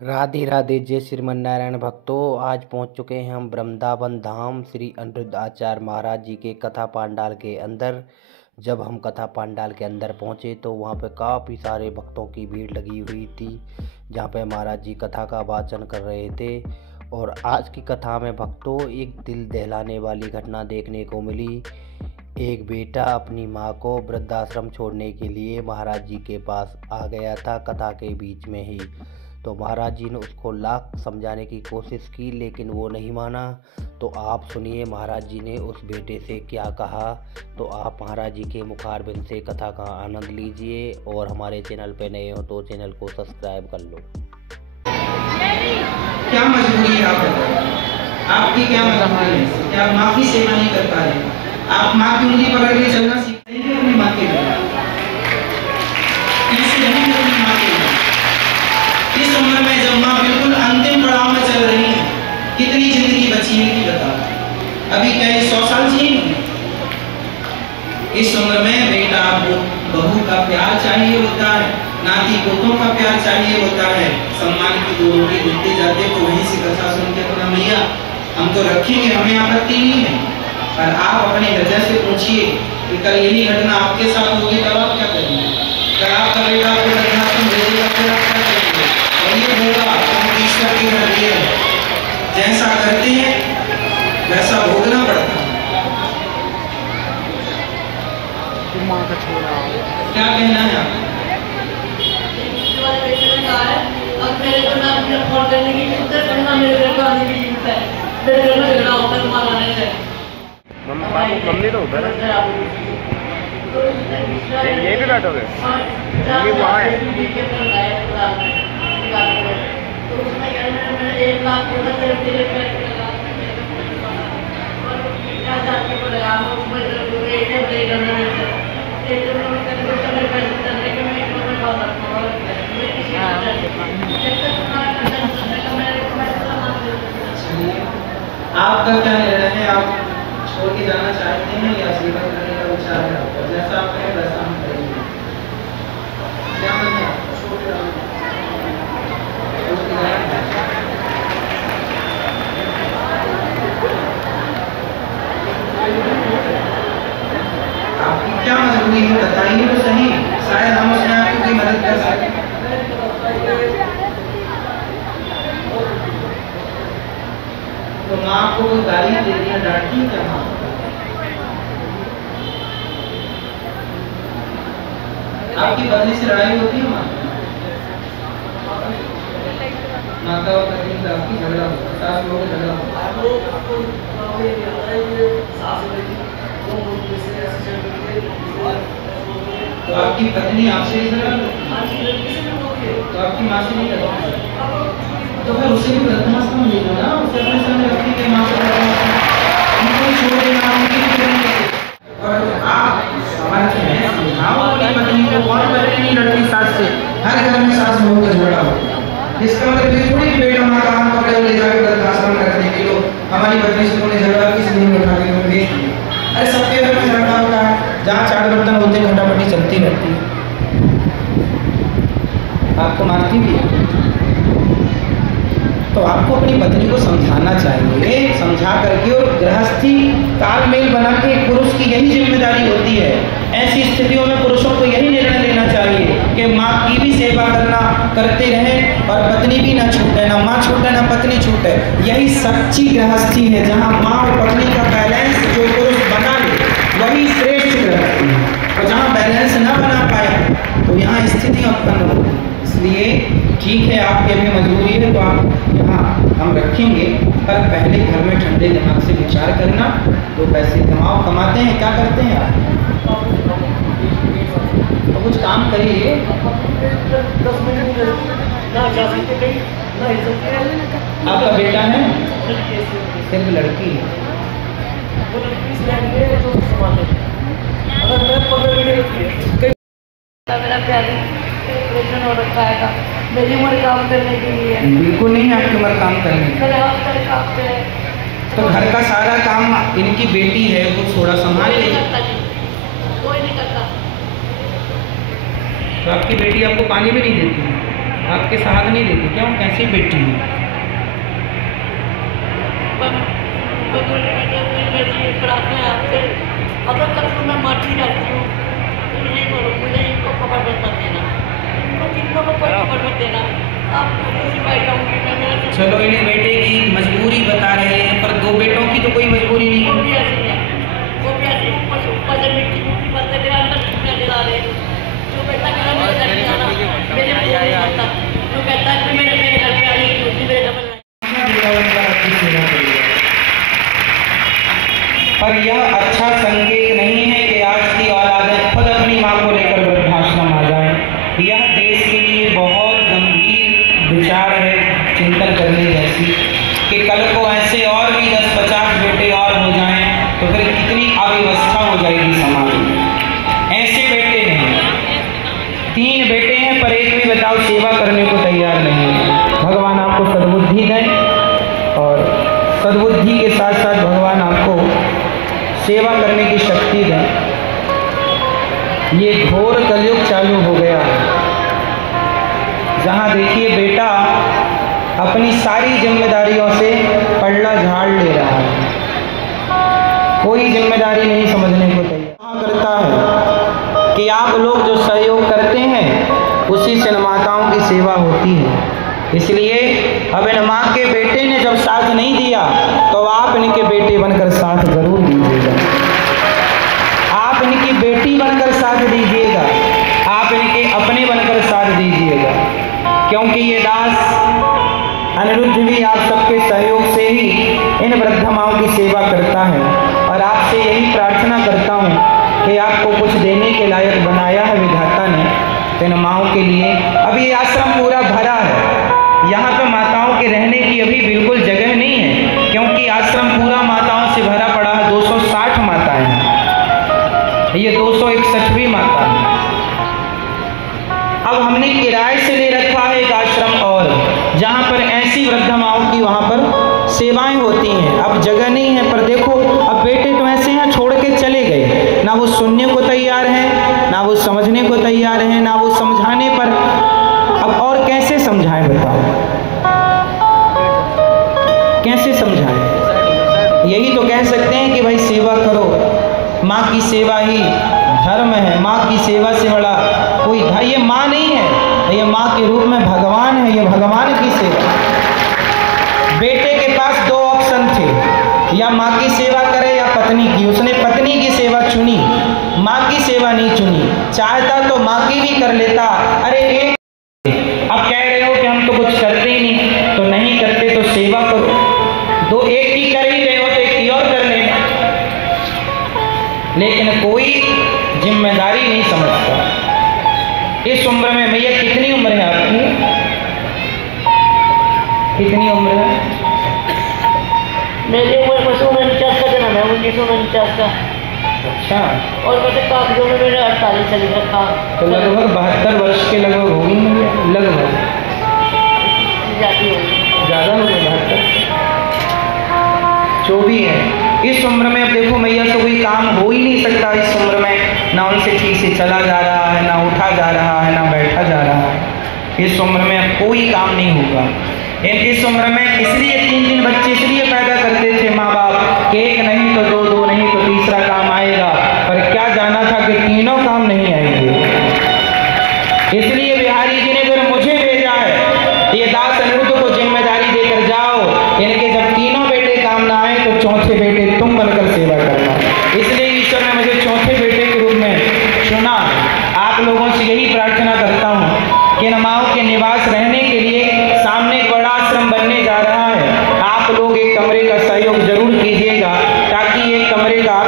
राधे राधे जय श्रीमन नारायण भक्तों। आज पहुंच चुके हैं हम वृंदावन धाम श्री अनिरुद्ध आचार्य महाराज जी के कथा पांडाल के अंदर। जब हम कथा पांडाल के अंदर पहुंचे तो वहां पे काफ़ी सारे भक्तों की भीड़ लगी हुई थी, जहां पे महाराज जी कथा का वाचन कर रहे थे। और आज की कथा में भक्तों एक दिल दहलाने वाली घटना देखने को मिली। एक बेटा अपनी माँ को वृद्धाश्रम छोड़ने के लिए महाराज जी के पास आ गया था कथा के बीच में ही। तो महाराज जी ने उसको लाख समझाने की कोशिश की, लेकिन वो नहीं माना। तो आप सुनिए महाराज जी ने उस बेटे से क्या कहा। तो आप महाराज जी के मुखारबिंद से कथा का आनंद लीजिए, और हमारे चैनल पे नए हो तो चैनल को सब्सक्राइब कर लो। क्या मजबूरी है आपकी क्या मजबूरी है? क्या आप माँ की सेवा नहीं कर पा रहे? आप माँ की उंगली पकड़ के चलना सीख रहे हैं अपनी माँ के लिए। कैसे रहेंगे अपनी माँ के लिए? इस उम्र में जब माँ बिल्कुल अंतिम पड़ाव में चल रही है, कितनी जिंदगी बची है कि बताओ। अभी क्या 100 साल जिएंगे? इस उम्र में बेटा बहू का प्यार चाहिए होता है, नाती पोतों का प्यार चाहिए होता है। सम्मान की 2 रोटी देते जाते तो वहीं से कथा सुन के अपना मैया हम तो रखेंगे, हमें आपत्ति नहीं है। पर आप अपने हृदय से पूछिए कि कल यही घटना आपके साथ होगी तब आप क्या करेंगे? कल आपका बेटा आपको वृद्धाश्रम भेजेगा फिर आप क्या करेंगे? और ये होगा हम ईश्वर की मर्जी है, जैसा करते हैं वैसा भोगना पड़ता है। क्या कहना है आप? मम्मी तो उधर है, यहीं पे बैठोगे? मम्मी वहाँ है। आपका क्या निर्णय है? आप छोड़ के जाना चाहते हैं या सेवा करने का विचार है आपका? जैसा आप कहें वैसा हम करेंगे। क्या मन है आपका? छोड़ के जाना आपकी क्या मजबूरी है बताइए तो सही, शायद हम उसमें आपकी कोई मदद कर सकें। तो माँ आपको कोई गाली देती है, डांटती है क्या माँ? आपकी पत्नी से लड़ाई होती है माँ? माता और पत्नी का आपकी झगड़ा होता है, सास लोगों का झगड़ा होता है। तो आपकी पत्नी आपसे ही झगड़ा करती है, तो आपकी माँ से नहीं करती? तो फिर उसे भी वृद्धाश्रम ले लो ना, उसे अपने सामने रखने के माँ को उनको छोड़ देना, उनकी और आप समझ हैं, समझाओ अपनी पत्नी को। कौन पत्नी नहीं लड़ती सास से? हर घर में सास बहू का झगड़ा होता है। इसका मतलब ये थोड़ी कि बेटा माँ का हाथ पकड़े ले जाकर वृद्धाश्रम रखने के लिए हमारी पत्नी से उन्हें झगड़ा किस दिन उठा के भेज दिया। अरे सबके घर में झगड़ा होता है, जहाँ 4 बर्तन होते हैं खटापटी चलती रहती है। आपको मारती भी है तो आपको अपनी पत्नी को समझाना चाहिए, समझा करके। और गृहस्थी तालमेल बना के पुरुष की यही जिम्मेदारी होती है। ऐसी स्थितियों में पुरुषों को यही निर्णय लेना चाहिए कि माँ की भी सेवा करते रहें और पत्नी भी ना छूटे, ना माँ छूटे ना पत्नी छूटे। यही सच्ची गृहस्थी है, जहाँ माँ और पत्नी का बैलेंस जो पुरुष बना ले वही श्रेष्ठ गृहस्थी है। और जहाँ बैलेंस ना बना पाए तो यहाँ स्थितियाँ उत्पन्न होती। इसलिए ठीक है, आपकी अभी मजबूरी है तो आप यहाँ हम रखेंगे, पर पहले घर में ठंडे दिमाग से विचार करना। तो पैसे कमाते हैं, क्या करते हैं आप? तो कुछ काम करिए। आपका बेटा है? सिर्फ लड़की है? मेरा प्यारी हो रखा है, मेरी उम्र काम करने के लिए। बिल्कुल नहीं, आपकी उम्र काम करने की। तो घर का सारा काम इनकी बेटी है, वो थोड़ा संभाल ले। कोई नहीं करता। तो आपकी बेटी आपको पानी भी नहीं देती? आपके साथ नहीं देती क्यों? कैसी बेटी है? अगर तक तो मैं मर ही जाती हूँ तो नहीं बोलो, मुझे इनको खबर मत देना, तो इनको को कोई खबर मत देना, आप किसी बैठ जाऊँगी मैं मेरा। चलो इन्हें बेटे की मजबूरी बता रहे हैं, पर दो बेटों की तो कोई मजबूरी नहीं। वो भी ऐसी है, वो भी ऐसी ऊपर से मिट्टी मुट्टी भरते मेरे अंदर छुट्टियाँ दिला रहे, जो बेटा मेरा मेरे घर पे आना मेरे पूरे आता, जो कहता है कि मेरे घर पे आने की दूसरी मेरे डबल। पर यह अच्छा संकेत नहीं है कि आज की औलादें खुद अपनी माँ को लेकर वृद्धाश्रम आ जाए। यह देश के लिए बहुत गंभीर विचार है, चिंतन करने जैसी, कि कल को ऐसे और भी 10-50 बेटे और हो जाएं तो फिर कितनी अव्यवस्था हो जाएगी समाज में। ऐसे बेटे नहीं, 3 बेटे हैं पर एक भी बताओ सेवा करने को तैयार नहीं है। भगवान आपको सद्बुद्धि दें और सद्बुद्धि के साथ साथ भगवान आपको सेवा करने की शक्ति दें। ये घोर कलयुग चालू हो गया है, जहाँ देखिए बेटा अपनी सारी जिम्मेदारियों से पल्ला झाड़ ले रहा है, कोई जिम्मेदारी नहीं समझने को तैयार करता है कि आप लोग जो सहयोग करते हैं उसी से माताओं की सेवा होती है। इसलिए अब इन माँ के बेटे ने जब साथ नहीं दिया तो आप इनके बेटे बनकर साथ जरूर दीजिएगा, आप इनकी बेटी बनकर साथ दीजिएगा, आप इनके अपने बनकर साथ दीजिएगा, क्योंकि ये दास अनिरुद्ध भी आप सबके सहयोग से ही इन वृद्ध माओं की सेवा करता है। और आपसे यही प्रार्थना करता हूँ कि आपको कुछ देने के लायक बनाया है विधाता ने इन माओं के लिए। अभी ये आश्रम पूरा भरा है, यहाँ पे माताओं के रहने की अभी बिल्कुल जगह नहीं है, क्योंकि आश्रम पूरा माताओं से भरा पड़ा है। 260 माताएं हैं, ये 261वीं माता है। अब हमने किराए से ले रखा है एक आश्रम और, जहाँ पर ऐसी वृद्ध माओं की वहाँ पर सेवाएं होती हैं। अब जगह नहीं है, पर देखो अब बेटे तो ऐसे हैं छोड़ के चले गए, ना वो सुनने को तैयार हैं, ना वो समझने को तैयार हैं, ना वो समझाने पर। अब और कैसे समझाएं बताओ, कैसे समझाएं? यही तो कह सकते हैं कि भाई सेवा करो, माँ की सेवा ही धर्म है, माँ की सेवा से बड़ा कोई ये माँ नहीं है, ये माँ के रूप में भगवान है, ये भगवान की सेवा। बेटे के पास 2 ऑप्शन थे, या माँ की सेवा करे या पत्नी की। उसने पत्नी की सेवा चुनी, माँ की सेवा नहीं चुनी। चाहता तो माँ की भी कर लेता। अरे एक अब कह रहे हो कि हम तो कुछ करते ही नहीं, तो नहीं करते तो सेवा करो। 2 एक की कर ही रहे हो तो एक की और कर लेना, लेकिन कोई जिम्मेदारी नहीं समझता। इस उम्र में, भैया कितनी उम्र है आपकी? कितनी उम्र है? मेरी उम्र 1949 का जन्म है, 1949 का। अच्छा, और वैसे कागजों में मेरे 48 चल रखा, तो लगभग 72 वर्ष के लगभग होगी, लगभग जाती होगी, ज़्यादा हो गए 72, जो भी है। इस उम्र में अब देखो मैया तो कोई काम हो ही नहीं सकता इस उम्र में, ना उनसे ठीक से चला जा रहा है, ना उठा जा रहा है, ना बैठा जा रहा है। इस उम्र में अब कोई काम नहीं होगा। इस उम्र में इसलिए 3 बच्चे इसलिए पैदा करते थे माँ बाप कि एक नहीं तो 2, 2 नहीं तो तीसरा काम आएगा, पर क्या जाना था कि तीनों काम नहीं आएंगे। इसलिए बिहारी जी ने फिर मुझे भेजा है, ये दास अनिरुद्ध को जिम्मेदारी देकर जाओ, इनके जब तीनों बेटे काम ना आए तो चौथे बेटे तुम बनकर सेवा करना। इसलिए ईश्वर ने मुझे चौथे बेटे के रूप में चुना। आप लोगों से यही प्रार्थना करता हूँ कि माओं के निवास रहने के लिए सामने एक बड़ा आश्रम बनने जा रहा है, आप लोग एक कमरे का सहयोग जरूर कीजिएगा, ताकि एक कमरे का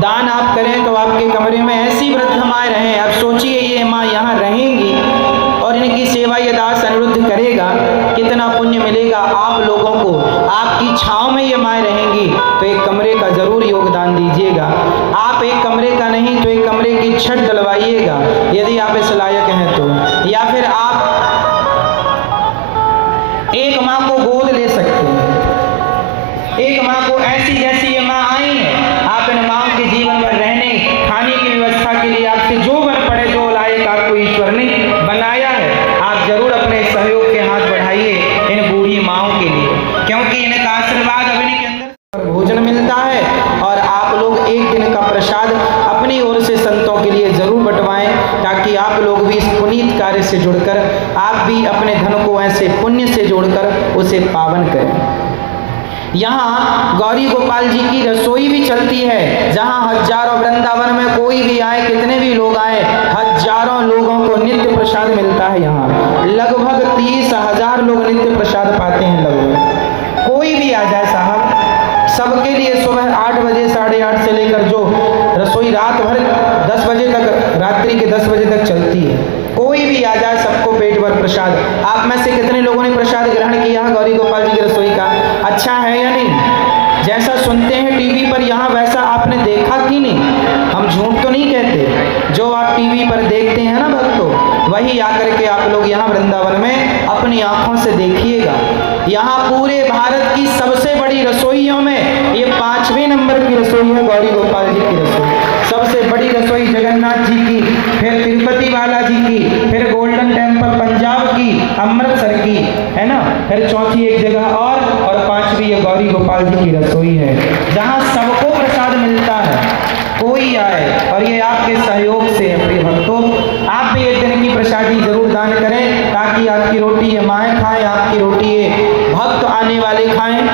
दान आप करें तो आपके कमरे में ऐसी वृद्ध माएँ रहें। अब सोचिए ये माँ यहाँ रहेंगी और इनकी सेवा ये दास अनिरुद्ध करेगा, कितना पुण्य मिलेगा आप लोगों को। आपकी छाँव में ये माएँ रहेंगी, तो एक कमरे का जरूर योगदान दीजिएगा। आप एक कमरे का नहीं तो एक कमरे की छत डलवाइएगा, यदि आप इस लायक हैं तो। या फिर आप एक माँ को गोद ले सकते हैं, एक माँ को ऐसी जैसी ये माँ आई है, आप इन माँ के जीवन में रहने खाने की व्यवस्था के लिए आपसे जो बन पड़े, जो लायक आपको ईश्वर ने बनाया है, आप अपने धन को ऐसे पुण्य से जोड़कर उसे पावन करें। यहाँ गौरी गोपाल जी की रसोई भी चलती है, जहाँ हजारों, वृंदावन में कोई भी आए, कितने भी लोग आए, हजारों लोगों को नित्य प्रसाद मिलता है। यहाँ लगभग 30,000 लोग नित्य प्रसाद पाते हैं। लगभग कोई भी आ जाए साहब, सबके लिए सुबह 8 बजे, 8:30 से लेकर जो रसोई रात भर 10 बजे तक, रात्रि के 10 बजे तक चलती है, कोई भी आ जाए, सबको पेट भर प्रसाद। आप में से कितने लोगों ने प्रसाद ग्रहण किया है गौरी गोपाल जी की रसोई का? अच्छा है या नहीं? जैसा सुनते हैं टीवी पर, यहाँ वैसा आपने देखा कि नहीं? हम झूठ तो नहीं कहते, जो आप टीवी पर देखते हैं ना भक्तों, वही आकर के आप लोग यहाँ वृंदावन में अपनी आंखों से देखिएगा। यहाँ पूरे भारत की सबसे बड़ी रसोइयों में ये 5वें नंबर की रसोई है गौरी गोपाल जी की रसोई। सबसे बड़ी रसोई जगन्नाथ जी की, फिर तिरुपति बालाजी की, फिर गोल्डन टेम्पल पंजाब की, अमृतसर की, है ना, फिर चौथी एक जगह और 5वीं ये गौरी गोपाल जी की रसोई है, जहाँ सबको प्रसाद मिलता है। कोई आए, और ये आपके सहयोग से है। प्रिय भक्तों, आप भी एक दिन की प्रसादी जरूर दान करें, ताकि आपकी रोटी ये माएँ खाएं, आपकी रोटी ये भक्त आने वाले खाएं,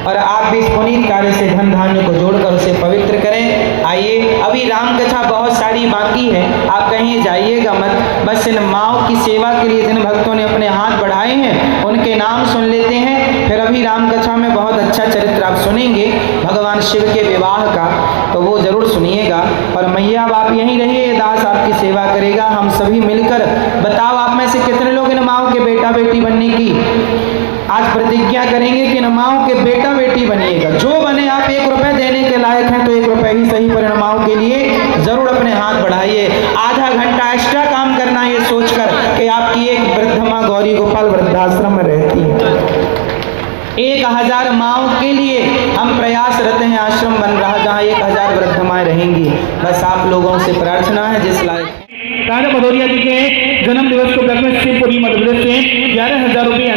और आप भी इस पुनीत कार्य से धन धान्य को जोड़कर उसे पवित्र करें। आइए, अभी राम कथा बहुत सारी बाकी है, आप कहीं जाइएगा मत, बस इन माँओं की सेवा के लिए जिन भक्तों ने अपने हाथ बढ़ाए हैं उनके नाम सुन लेते हैं। फिर अभी राम कथा में बहुत अच्छा चरित्र आप सुनेंगे भगवान शिव के विवाह का, तो वो जरूर सुनिएगा। और मैया आप यहीं रहिए, दास आपकी सेवा करेगा। हम सभी मिलकर, बताओ आप में से कितने लोग इन माँओं के बेटा बेटी बनने की आज प्रतिज्ञा करेंगे कि इन माँओं के बेटा बेटी बनिएगा। जो बने, आप 1 रुपए देने के लायक हैं तो 1 रुपए ही सही, पर इन माँओं के लिए जरूर अपने हाथ बढ़ाइए। आधा घंटा एक्स्ट्रा काम करना, ये सोचकर कि आपकी एक वृद्ध माँ गौरी गोपाल वृद्धाश्रम में रहती है। 1000 माँओं के लिए हम प्रयासरत हैं, आश्रम बन रहा जहाँ 1000 वृद्ध माएँ रहेंगी। बस आप लोगों से प्रार्थना है, जिस लायक राजा भदौरिया जी के जन्म दिवस को शिवपुरी मध्य प्रदेश से 11,000 रुपये